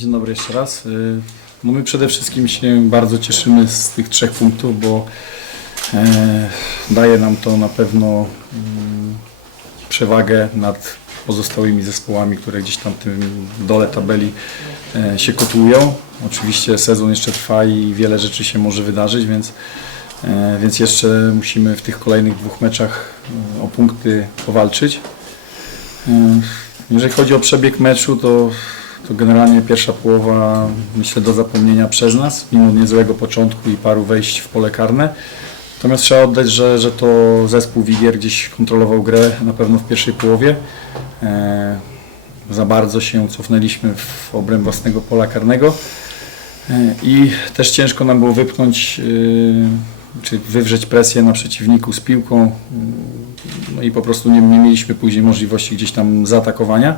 Dzień dobry jeszcze raz. Y, No my przede wszystkim się bardzo cieszymy z tych trzech punktów, bo e, daje nam to na pewno mm, przewagę nad pozostałymi zespołami, które gdzieś tam w tym dole tabeli e, się kotują. Oczywiście sezon jeszcze trwa i wiele rzeczy się może wydarzyć, więc, e, więc jeszcze musimy w tych kolejnych dwóch meczach e, o punkty powalczyć. Jeżeli chodzi o przebieg meczu, to, to generalnie pierwsza połowa myślę do zapomnienia przez nas, mimo niezłego początku i paru wejść w pole karne. Natomiast trzeba oddać, że, że to zespół Wigier gdzieś kontrolował grę na pewno w pierwszej połowie. E, za bardzo się cofnęliśmy w obręb własnego pola karnego e, i też ciężko nam było wypchnąć e, czy wywrzeć presję na przeciwniku z piłką. No i po prostu nie, nie mieliśmy później możliwości gdzieś tam zaatakowania.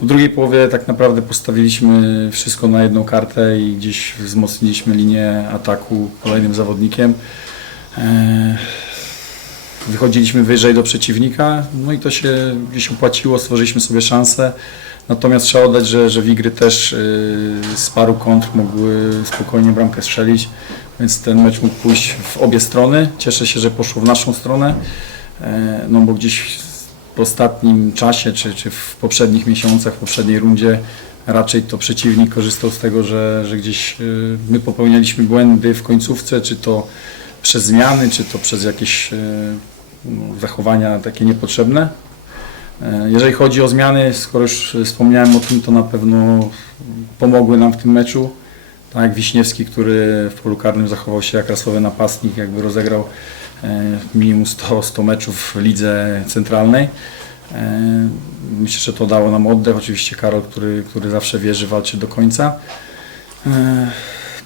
W drugiej połowie tak naprawdę postawiliśmy wszystko na jedną kartę i gdzieś wzmocniliśmy linię ataku kolejnym zawodnikiem. E, Wychodziliśmy wyżej do przeciwnika, no i to się gdzieś opłaciło, stworzyliśmy sobie szansę. Natomiast trzeba oddać, że, że Wigry też y, z paru kontr mogły spokojnie bramkę strzelić, więc ten mecz mógł pójść w obie strony. Cieszę się, że poszło w naszą stronę, e, no bo gdzieś w ostatnim czasie, czy, czy w poprzednich miesiącach, w poprzedniej rundzie raczej to przeciwnik korzystał z tego, że, że gdzieś y, my popełnialiśmy błędy w końcówce, czy to przez zmiany, czy to przez jakieś y, no, zachowania takie niepotrzebne. E, Jeżeli chodzi o zmiany, skoro już wspomniałem o tym, to na pewno pomogły nam w tym meczu. Tak Wiśniewski, który w polu karnym zachował się jak rasowy napastnik, jakby rozegrał minimum 100, 100 meczów w lidze centralnej. E, Myślę, że to dało nam oddech. Oczywiście Karol, który, który zawsze wierzy, walczy do końca. E,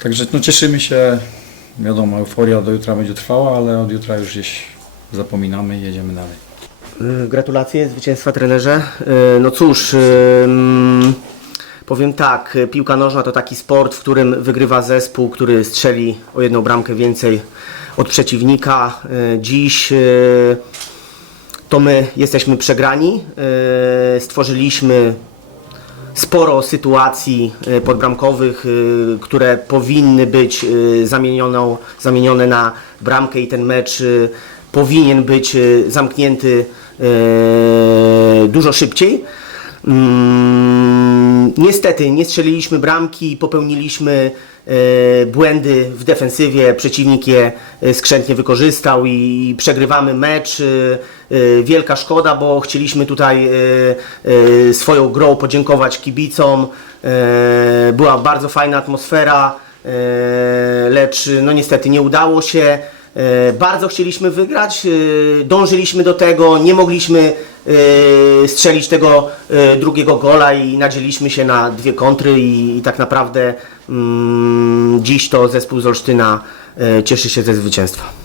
Także no, cieszymy się. Wiadomo, euforia do jutra będzie trwała, ale od jutra już gdzieś zapominamy i jedziemy dalej. Y, Gratulacje zwycięstwa trenerze. No cóż, mm, powiem tak, piłka nożna to taki sport, w którym wygrywa zespół, który strzeli o jedną bramkę więcej od przeciwnika. Y, Dziś y, to my jesteśmy przegrani. Y, Stworzyliśmy sporo sytuacji podbramkowych, które powinny być zamienione na bramkę i ten mecz powinien być zamknięty dużo szybciej. Mm, Niestety nie strzeliliśmy bramki, popełniliśmy e, błędy w defensywie, przeciwnik je e, skrzętnie wykorzystał i przegrywamy mecz. E, e, Wielka szkoda, bo chcieliśmy tutaj e, e, swoją grą podziękować kibicom. E, Była bardzo fajna atmosfera, e, lecz no niestety nie udało się. E, Bardzo chcieliśmy wygrać, e, dążyliśmy do tego, nie mogliśmy e, strzelić tego e, drugiego gola i nadzieliśmy się na dwie kontry i, tak naprawdę mm, dziś to zespół z Olsztyna e, cieszy się ze zwycięstwa.